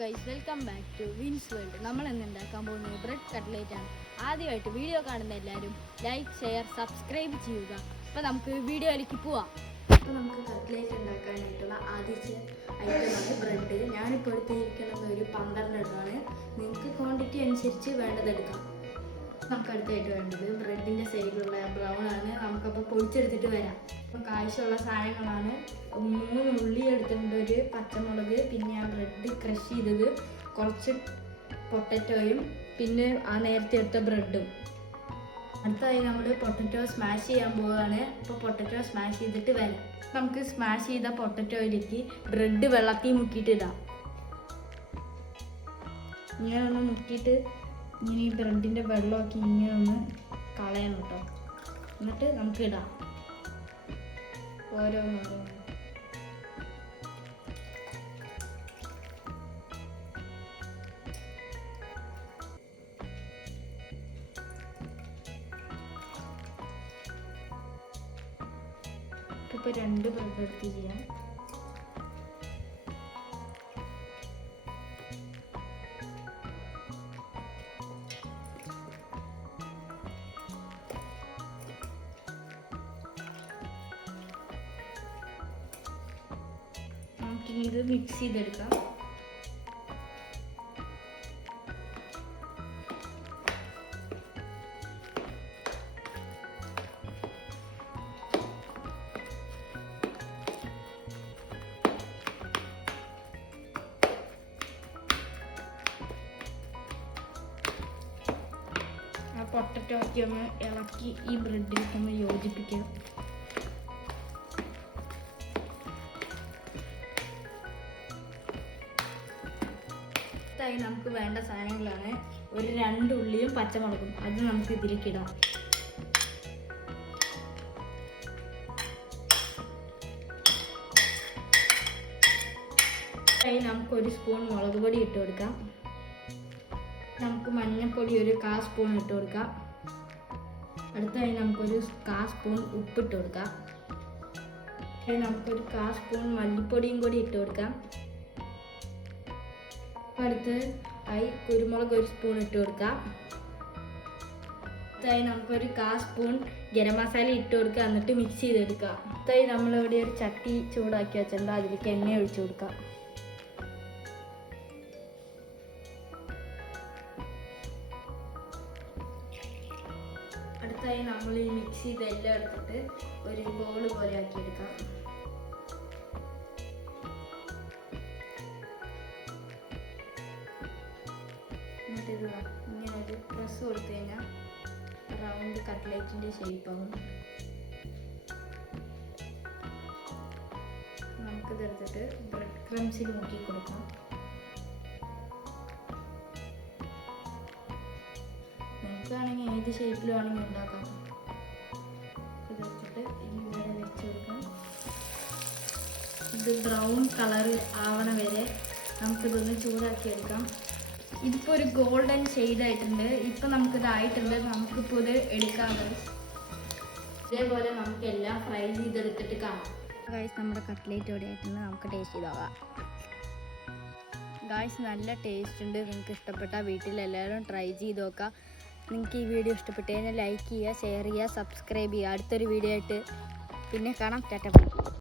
Guys, welcome back to Vin's world. നമ്മൾ ഇന്ന് ഉണ്ടാക്കാൻ പോകുന്നത് ബ്രെഡ് കട്ട്ലേറ്റ് ആണ്. ആദ്യമായിട്ട് വീഡിയോ കാണുന്ന എല്ലാവരും ലൈക്ക്, ഷെയർ, സബ്സ്ക്രൈബ് ചെയ്യുക. അപ്പോൾ നമുക്ക് വീഡിയോയിലേക്ക് പോവാം. അപ്പോൾ നമുക്ക് കട്ട്ലേറ്റ് ഉണ്ടാക്കാനായിട്ടുള്ള ആദ്യത്തെ ഐറ്റമാണ് ബ്രെഡ്. ഞാനിപ്പോൾ എടുത്തിരിക്കുന്നത് ഒരു 12 എണ്ണമാണ്. നിങ്ങൾക്ക് ക്വാണ്ടിറ്റി അനുസരിച്ച് വേണ്ടതെടുക്കാം. നമുക്ക് അടുത്തായിട്ട് വേണ്ടത് ബ്രെഡിൻ്റെ സൈഡിലുള്ള ബ്രൗൺ ആണ്. നമുക്കപ്പോൾ പൊടിച്ചെടുത്തിട്ട് വരാം. അപ്പം ആവശ്യമുള്ള സാധനങ്ങളാണ് 3 ഉള്ളി എടുത്തിട്ടുണ്ട്, ഒരു പച്ചമുളക്, പിന്നെ ആ ബ്രെഡ് ക്രഷ് ചെയ്തത്, കുറച്ച് പൊട്ടറ്റോയും, പിന്നെ ആ നേരത്തെ എടുത്ത ബ്രെഡും. അടുത്തായി നമ്മൾ പൊട്ടറ്റോ സ്മാഷ് ചെയ്യാൻ പോവുകയാണ്. അപ്പോൾ പൊട്ടറ്റോ സ്മാഷ് ചെയ്തിട്ട് വരാം. നമുക്ക് സ്മാഷ് ചെയ്ത പൊട്ടറ്റോയിലേക്ക് ബ്രെഡ് വെള്ളത്തിൽ മുക്കിയിട്ട് ഇടാം. ഇങ്ങനെ ഒന്ന് മുക്കിയിട്ട് ഇങ്ങനെ ഈ ബ്രെഡിൻ്റെ വെള്ളമൊക്കെ ഇങ്ങനെ ഒന്ന് കളയണം കേട്ടോ. എന്നിട്ട് നമുക്ക് ഇടാം ഓരോന്നോരോ. ഇപ്പോൾ 2 ബ്രെഡ് എടുത്ത് ചെയ്യാം. ഇത് മിക്സ് ചെയ്തെടുക്കാം. ആ പൊട്ടറ്റോ ഒക്കെ ഒന്ന് ഇളക്കി ഈ ബ്രെഡിലേക്ക് ഒന്ന് യോജിപ്പിക്കാം. നമുക്ക് വേണ്ട സാധനങ്ങളാണ് ഒരു 2 ഉള്ളിയും പച്ചമുളകും. അത് നമുക്ക് ഇതിലേക്ക് ഇടാം. നമുക്ക് 1 സ്പൂൺ മുളക് പൊടി ഇട്ട് കൊടുക്കാം. നമുക്ക് മഞ്ഞൾപ്പൊടി ഒരു 1/4 സ്പൂൺ ഇട്ട് കൊടുക്കാം. അടുത്തായി നമുക്കൊരു 1/4 സ്പൂൺ ഉപ്പിട്ട് കൊടുക്കാം. നമുക്കൊരു 1/4 സ്പൂൺ മല്ലിപ്പൊടിയും കൂടി ഇട്ട് കൊടുക്കാം. അടുത്ത് കുരുമുളക് 1 സ്പൂൺ ഇട്ട് കൊടുക്കാം. അടുത്തായി നമുക്കൊരു 1/4 സ്പൂൺ ഗരം മസാല ഇട്ട് കൊടുക്കുക. എന്നിട്ട് മിക്സ് ചെയ്തെടുക്കുക. അടുത്തായി നമ്മളിവിടെ ഒരു ചട്ടി ചൂടാക്കി വെച്ചിട്ടുണ്ട്. അതിലേക്ക് എണ്ണ ഒഴിച്ചു കൊടുക്കാം. അടുത്തായി നമ്മൾ ഈ മിക്സ് ചെയ്തെല്ലാം എടുത്തിട്ട് ഒരു ബോൾ പോലെ ആക്കിയെടുക്കാം. ഇങ്ങനെ ഒരു പ്രസ് കൊടുത്തു കഴിഞ്ഞാൽ റൗണ്ട് കട്ട്ലേറ്റിൻ്റെ ഷേപ്പാകും. നമുക്കിത് എടുത്തിട്ട് ബ്രെഡ് ക്രംസിൽ മുക്കി കൊടുക്കാം. നമുക്കാണെങ്കിൽ ഏത് ഷേപ്പിൽ വേണമെങ്കിൽ ഉണ്ടാക്കാം. ഇതെടുത്തിട്ട് ഇങ്ങനെ വെച്ച് കൊടുക്കാം. ഇത് ബ്രൗൺ കളർ ആവണ വരെ നമുക്കിതൊന്ന് ചൂടാക്കി എടുക്കാം. ഇതിപ്പോൾ ഒരു ഗോൾഡൻ ഷെയ്ഡായിട്ടുണ്ട്. ഇപ്പം നമുക്കിതായിട്ടുണ്ട്. നമുക്കിപ്പോൾ ഇത് എടുക്കാം. ഇതേപോലെ നമുക്ക് എല്ലാം ഫ്രൈ ചെയ്തെടുത്തിട്ട് കാണാം. ഗായ്സ്, നമ്മുടെ കട്ട്ലേറ്റ് ഇവിടെ ആയിട്ടുണ്ട്. നമുക്ക് ടേസ്റ്റ് ചെയ്ത് നോക്കാം. ഗായ്സ്, നല്ല ടേസ്റ്റ് ഉണ്ട്. നിങ്ങൾക്ക് ഇഷ്ടപ്പെട്ട വീട്ടിലെല്ലാവരും ട്രൈ ചെയ്ത് നോക്കാം. നിങ്ങൾക്ക് ഈ വീഡിയോ ഇഷ്ടപ്പെട്ട് കഴിഞ്ഞാൽ ലൈക്ക് ചെയ്യുക, ഷെയർ ചെയ്യുക, സബ്സ്ക്രൈബ് ചെയ്യുക. അടുത്തൊരു വീഡിയോ ആയിട്ട് പിന്നെ കാണാം. ടാറ്റ.